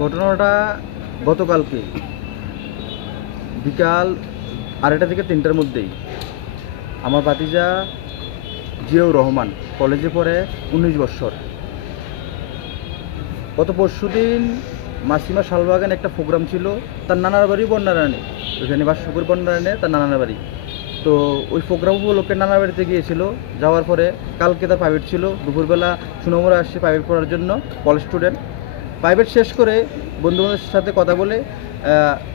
ঘটনাটা গতকালকে বিকাল 2:30 থেকে 3টার মধ্যেই আমার ভাতিজা জিয়াউর রহমান কলেজে পড়ে 19 বছর। গত পরশুদিন মাসিমা শালবাগানে একটা প্রোগ্রাম ছিল, তার নানার বাড়ি বন্যারানে, ওইখানে বাসপুকুর বন্যারানে তার নানার বাড়ি। তো ওই প্রোগ্রাম উপলক্ষে নানার বাড়িতে গিয়েছিল। যাওয়ার পরে কালকে তার প্রাইভেট ছিল, দুপুরবেলা সুনমরা আসছে প্রাইভেট পড়ার জন্য, কলেজ স্টুডেন্ট। প্রাইভেট শেষ করে বন্ধুবান্ধবের সাথে কথা বলে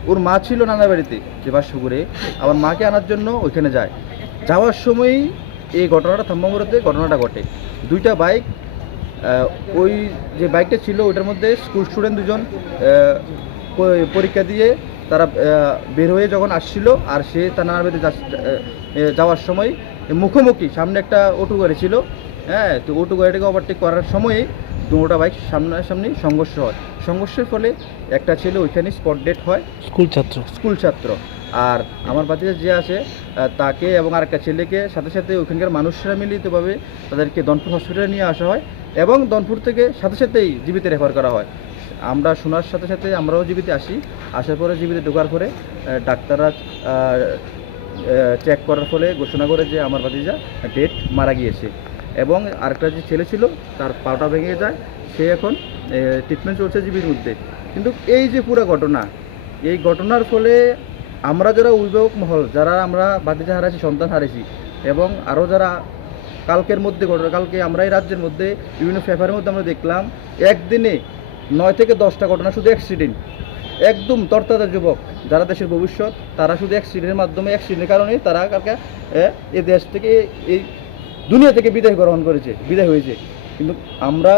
ওর মা ছিল নানার বাড়িতে যে বাসপুকুরে, আমার মাকে আনার জন্য ওইখানে যায়। যাওয়ার সময়ই এই ঘটনাটা থাম্বামুড়াতে ঘটনাটা ঘটে। দুইটা বাইক, ওই যে বাইকটা ছিল ওইটার মধ্যে স্কুল স্টুডেন্ট দুজন পরীক্ষা দিয়ে তারা বের হয়ে যখন আসছিল, আর সে তার নানার বাড়িতে যাওয়ার সময় মুখোমুখি সামনে একটা অটো গাড়ি ছিল। হ্যাঁ, তো অটো গাড়িটাকে ওভারটেক করার সময়ই দুটা বাইক সামনাসামনি সংঘর্ষ হয়। সংঘর্ষের ফলে একটা ছেলে ওইখানে স্পট ডেড হয়, স্কুল ছাত্র। আর আমার বাড়িতে যে আছে তাকে এবং আরেকটা ছেলেকে সাথে সাথে ওইখানকার মানুষরা মিলিতভাবে তাদেরকে দনপুর হসপিটালে নিয়ে আসা হয় এবং দনপুর থেকে সাথে সাথেই জীবিতে রেফার করা হয়। আমরা শোনার সাথে সাথে আমরাও জীবিতে আসি। আসার পরে জীবিতে ঢোকার পরে ডাক্তাররা চেক করার ফলে ঘোষণা করে যে আমার ভাতিজা ডেড মারা গিয়েছে। এবং আরেকটা যে ছেলে ছিল তার পাটা ভেঙে যায়, সে এখন ট্রিটমেন্ট চলছে জীবির মধ্যে। কিন্তু এই যে পুরো ঘটনা, এই ঘটনার ফলে আমরা যারা অভিভাবক মহল, যারা আমরা ভাতিজা হারাইছি, সন্তান হারাইছি, এবং আরও যারা কালকের মধ্যে কালকে আমরা এই রাজ্যের মধ্যে বিভিন্ন পেপারের মধ্যে আমরা দেখলাম একদিনে 9 থেকে 10টা ঘটনা শুধু অ্যাক্সিডেন্ট। একদম তরতাজা যুবক যারা দেশের ভবিষ্যৎ, তারা শুধু অ্যাক্সিডেন্টের মাধ্যমে, অ্যাক্সিডেন্টের কারণে তারা কালকে এই দেশ থেকে, এই দুনিয়া থেকে বিদায় হয়েছে। কিন্তু আমরা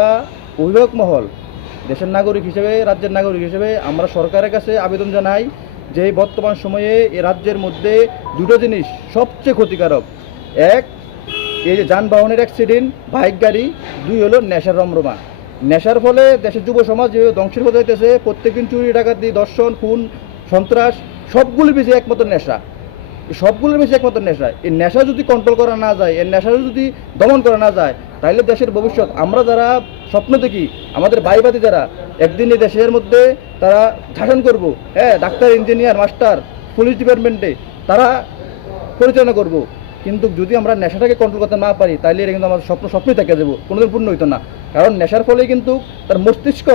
অভিভাবক মহল, দেশের নাগরিক হিসেবে, রাজ্যের নাগরিক হিসেবে আমরা সরকারের কাছে আবেদন জানাই যে বর্তমান সময়ে এই রাজ্যের মধ্যে দুটো জিনিস সবচেয়ে ক্ষতিকারক। এক, এই যে যানবাহনের অ্যাক্সিডেন্ট, বাইক গাড়ি। দুই হলো নেশার রমরমা। নেশার ফলে দেশের যুব সমাজ যেভাবে ধ্বংসের পথে যাইতেছে, প্রত্যেকদিন চুরি ডাকাতি, দর্শন, খুন, সন্ত্রাস, সবগুলোর বেশি একমাত্র নেশা। এই নেশা যদি কন্ট্রোল করা না যায়, এর নেশা যদি দমন করা না যায়, তাহলে দেশের ভবিষ্যৎ, আমরা যারা স্বপ্ন দেখি, আমাদের ভাইবাদী যারা একদিন এই দেশের মধ্যে তারা শাসন করব, হ্যাঁ, ডাক্তার, ইঞ্জিনিয়ার, মাস্টার, পুলিশ ডিপার্টমেন্টে তারা পরিচালনা করব। কিন্তু যদি আমরা নেশাটাকে কন্ট্রোল করতে না পারি, তাহলে এটা কিন্তু আমাদের স্বপ্নই থেকে যাবো, কোনোদিন পূর্ণ হইতো না। কারণ নেশার ফলেই কিন্তু তার মস্তিষ্ক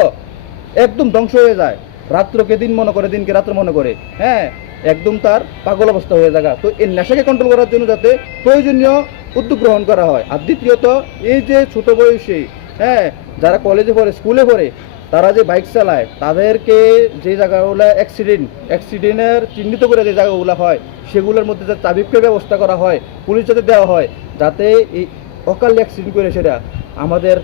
একদম ধ্বংস হয়ে যায়। রাত্রকে দিন মনে করে, দিনকে রাত্র মনে করে, হ্যাঁ, একদম তার পাগল অবস্থা হয়ে যায়। তো এই নেশাকে কন্ট্রোল করার জন্য যাতে প্রয়োজনীয় উদ্যোগ গ্রহণ করা হয়। আর দ্বিতীয়ত, এই যে ছোট বয়সী, হ্যাঁ, যারা কলেজে পড়ে, স্কুলে পড়ে, তারা যে বাইক চালায়, তাদেরকে যে জায়গাগুলো অ্যাক্সিডেন্টের চিহ্নিত করে যে জায়গাগুলো হয়, সেগুলোর মধ্যে যাতে চাবিকের ব্যবস্থা করা হয়, পুলিশ যাতে দেওয়া হয়, যাতে এই অকাল অ্যাক্সিডেন্ট করে সেটা আমাদের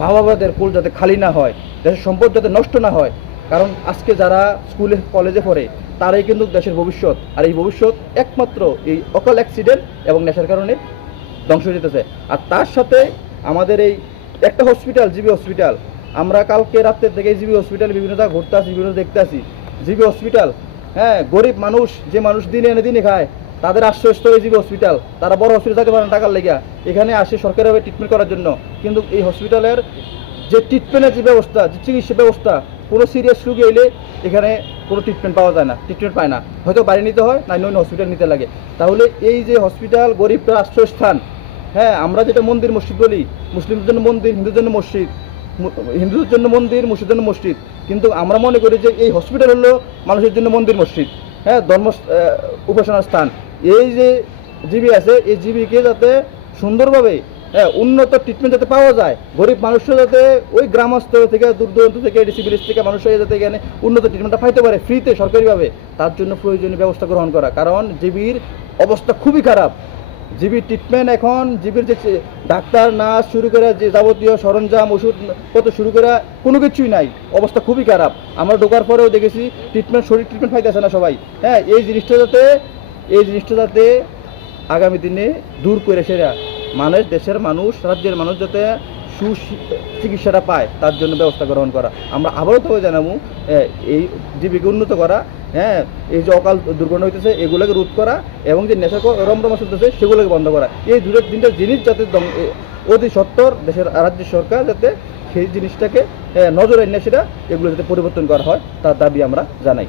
মা বাবাদের কোল যাতে খালি না হয়, দেশের সম্পদ যাতে নষ্ট না হয়। কারণ আজকে যারা স্কুলে কলেজে পড়ে, তারাই কিন্তু দেশের ভবিষ্যৎ। আর এই ভবিষ্যৎ একমাত্র এই অকাল অ্যাক্সিডেন্ট এবং নেশার কারণে ধ্বংস হয়ে যেতেছে। আর তার সাথে আমাদের এই একটা হসপিটাল, জিবি হসপিটাল, আমরা কালকে রাত্রের থেকে জিবি হসপিটালে বিভিন্ন জায়গায় ঘুরতে আসি, বিভিন্ন দেখতে আসি। জিবি হসপিটাল, হ্যাঁ, গরিব মানুষ, যে মানুষ দিনে এনে দিনে খায়, তাদের আশ্রয়স্থল জিবি হসপিটাল। তারা বড় হসপিটাল যেতে পারে না টাকার লেগে, এখানে আসে সরকারিভাবে ট্রিটমেন্ট করার জন্য। কিন্তু এই হসপিটালের যে ট্রিটমেন্টের যে ব্যবস্থা, যে চিকিৎসা ব্যবস্থা, কোনো সিরিয়াস রোগী এলে এখানে কোনো ট্রিটমেন্ট পাওয়া যায় না, ট্রিটমেন্ট পায় না, হয়তো বাড়ি নিতে হয়, না অন্য হসপিটাল নিতে লাগে। তাহলে এই যে হসপিটাল, গরিবরা আশ্রয়স্থান, হ্যাঁ, আমরা যেটা মন্দির মসজিদ বলি, মুসলিমদের জন্য মন্দির, হিন্দুদের জন্য মসজিদ, হিন্দুদের জন্য মন্দির, মুসলিমদের জন্য মসজিদ, কিন্তু আমরা মনে করি যে এই হসপিটাল হলো মানুষের জন্য মন্দির মসজিদ, হ্যাঁ, ধর্ম উপাসনার স্থান। এই যে জিবি আছে, এই জিবিকে যাতে সুন্দরভাবে, হ্যাঁ, উন্নত ট্রিটমেন্ট যাতে পাওয়া যায়, গরিব মানুষরা যাতে ওই গ্রামস্থ থেকে, দূর দূরান্ত থেকে, ডিসি ভিলেজ থেকে মানুষরা যাতে এখানে উন্নত ট্রিটমেন্টটা পাইতে পারে ফ্রিতে, সরকারিভাবে, তার জন্য প্রয়োজনীয় ব্যবস্থা গ্রহণ করা। কারণ জিবির অবস্থা খুবই খারাপ। জিবির ট্রিটমেন্ট এখন, জিবির যে ডাক্তার, নার্স শুরু করে, যে যাবতীয় সরঞ্জাম, ওষুধ কত শুরু করে, কোনো কিছুই নাই, অবস্থা খুবই খারাপ। আমরা ঢোকার পরেও দেখেছি শরীর ট্রিটমেন্ট পাইতেছে না সবাই। হ্যাঁ, এই জিনিসটা যাতে আগামী দিনে দূর করে সেরা দেশের মানুষ, রাজ্যের মানুষ যাতে সুচিকিৎসাটা পায়, তার জন্য ব্যবস্থা গ্রহণ করা। আমরা আবারও তবে জানাবো, এই জীবিকা উন্নত করা, হ্যাঁ, এই যে অকাল দুর্ঘটনা হইতেছে এগুলোকে রোধ করা, এবং যে নেশা রমরমা চলতেছে সেগুলোকে বন্ধ করা। এই তিনটা জিনিস যাতে অতি সত্বর দেশের রাজ্য সরকার যাতে সেই জিনিসটাকে নজরে এনে সেটা এগুলো যাতে পরিবর্তন করা হয় তার দাবি আমরা জানাই।